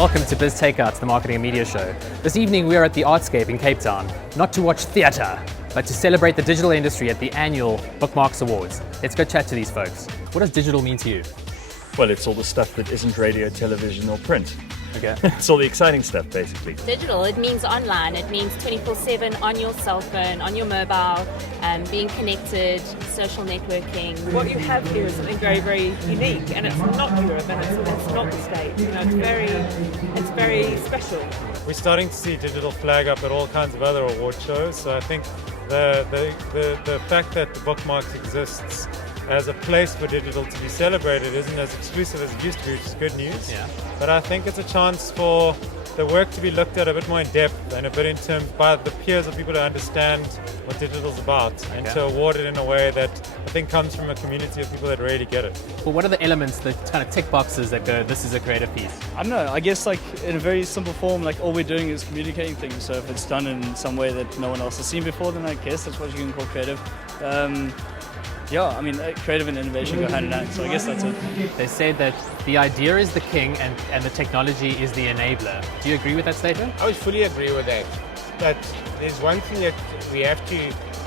Welcome to Biz Takeouts, the marketing and media show. This evening we are at the Artscape in Cape Town, not to watch theatre, but to celebrate the digital industry at the annual Bookmarks Awards. Let's go chat to these folks. What does digital mean to you? Well, it's all the stuff that isn't radio, television or print. Okay. It's all the exciting stuff, basically. Digital, it means online. It means 24/7 on your cell phone, on your mobile, being connected, social networking. What you have here is something very, very unique, and it's not Europe, and it's not the States. You know, it's very special. We're starting to see digital flag up at all kinds of other award shows. So I think the fact that the Bookmarks exists as a place for digital to be celebrated isn't as exclusive as it used to be, which is good news. Yeah. But I think it's a chance for the work to be looked at a bit more in depth and a bit in terms by the peers of people who understand what digital's about, and to award it in a way that I think comes from a community of people that really get it. Well, what are the elements, the kind of tick boxes that go, this is a creative piece? I don't know, I guess like in a very simple form, like all we're doing is communicating things. So if it's done in some way that no one else has seen before, then I guess that's what you can call creative. Yeah, I mean, creative and innovation go hand in hand, so I guess that's it. They say that the idea is the king and the technology is the enabler. Do you agree with that statement? I would fully agree with that. But there's one thing that we have to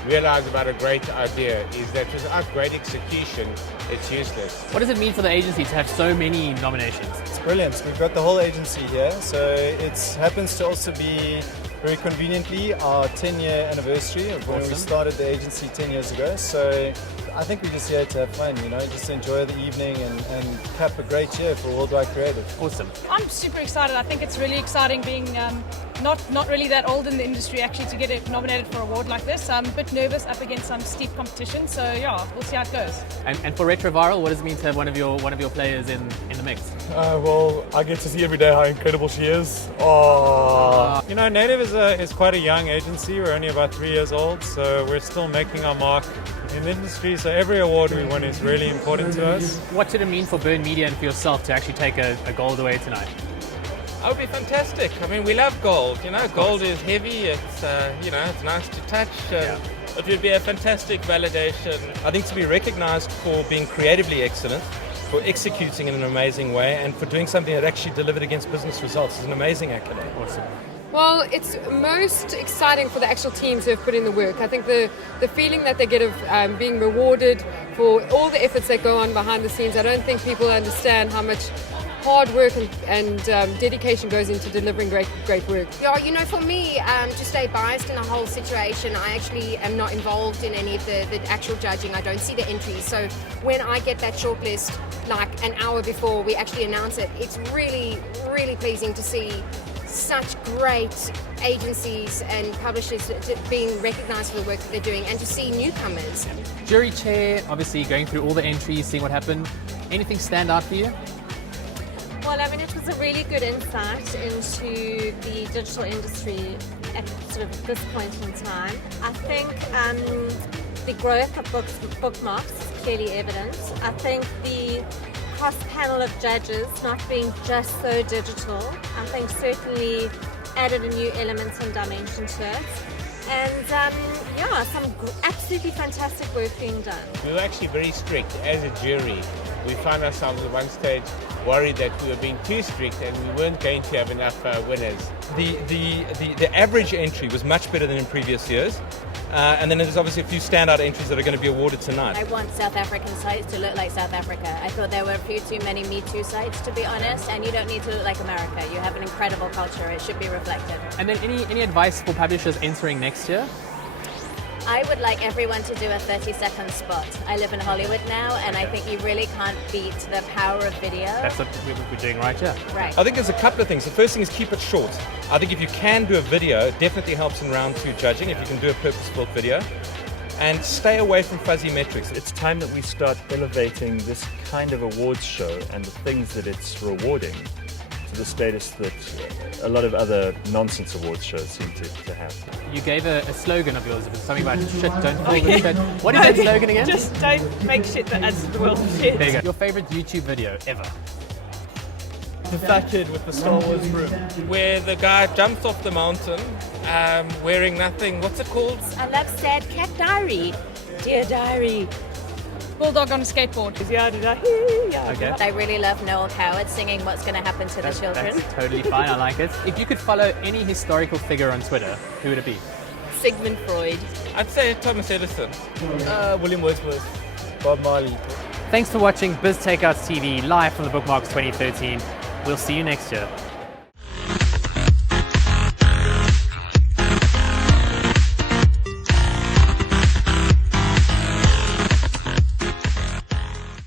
realize about a great idea is that without great execution, it's useless. What does it mean for the agency to have so many nominations? It's brilliant. We've got the whole agency here, so it happens to also be very conveniently our 10-year anniversary of when we started the agency 10 years ago. So I think we're just here to have fun, you know, just enjoy the evening and cap a great year for Worldwide Creative. Awesome. I'm super excited. I think it's really exciting being not really that old in the industry actually to get it nominated for an award like this. I'm a bit nervous up against some steep competition, so yeah, we'll see how it goes. And for Retroviral, what does it mean to have one of your players in the mix? Well, I get to see every day how incredible she is. Oh. You know, Native is quite a young agency. We're only about 3 years old, so we're still making our mark in the industry. So every award we win is really important to us. What should it mean for Burn Media and for yourself to actually take a gold away tonight? That would be fantastic. I mean, we love gold. You know, gold is heavy. It's it's nice to touch. It would be a fantastic validation. I think to be recognized for being creatively excellent, for executing in an amazing way, and for doing something that actually delivered against business results is an amazing accolade. Awesome. Well, it's most exciting for the actual teams who have put in the work. I think the feeling that they get of being rewarded for all the efforts that go on behind the scenes, I don't think people understand how much hard work and dedication goes into delivering great work. Yeah, you know, for me, to stay biased in the whole situation, I actually am not involved in any of the actual judging. I don't see the entries. So when I get that shortlist like an hour before we actually announce it, it's really, really pleasing to see such great agencies and publishers being recognised for the work that they're doing, and to see newcomers. Jury chair, obviously going through all the entries, seeing what happened. Anything stand out for you? Well, I mean, it was a really good insight into the digital industry at sort of this point in time. I think the growth of bookmarks is clearly evident. I think the cross-panel of judges not being just so digital, I think certainly added a new element and dimension to it. And some absolutely fantastic work being done. We were actually very strict as a jury. We found ourselves at one stage worried that we were being too strict and we weren't going to have enough winners. The average entry was much better than in previous years. And then there's obviously a few standout entries that are going to be awarded tonight. I want South African sites to look like South Africa. I thought there were a few too many Me Too sites, to be honest, and you don't need to look like America. You have an incredible culture. It should be reflected. And then any advice for publishers entering next year? I would like everyone to do a 30-second spot. I live in Hollywood now, and I think you really can't beat the power of video. That's what we're doing right here. Right. I think there's a couple of things. The first thing is keep it short. I think if you can do a video, it definitely helps in round 2 judging, if you can do a purpose-built video. And stay away from fuzzy metrics. It's time that we start elevating this kind of awards show and the things that it's rewarding to the status that a lot of other nonsense awards shows seem to have. You gave a slogan of yours, it was something about shit, don't fall with shit. What is that slogan again? Just don't make shit that adds to the world of shit. There you go. Your favourite YouTube video ever? The fat kid with the Star Wars room. Where the guy jumps off the mountain wearing nothing. What's it called? I love Sad Cat Diary. Dear Diary. bulldog on a skateboard. Okay. They really love Noel Coward singing What's Going to Happen to the Children. That's totally fine, I like it. If you could follow any historical figure on Twitter, who would it be? Sigmund Freud. I'd say Thomas Edison. William Wordsworth. Bob Marley. Thanks for watching Biz Takeouts TV live from the Bookmarks 2013. We'll see you next year.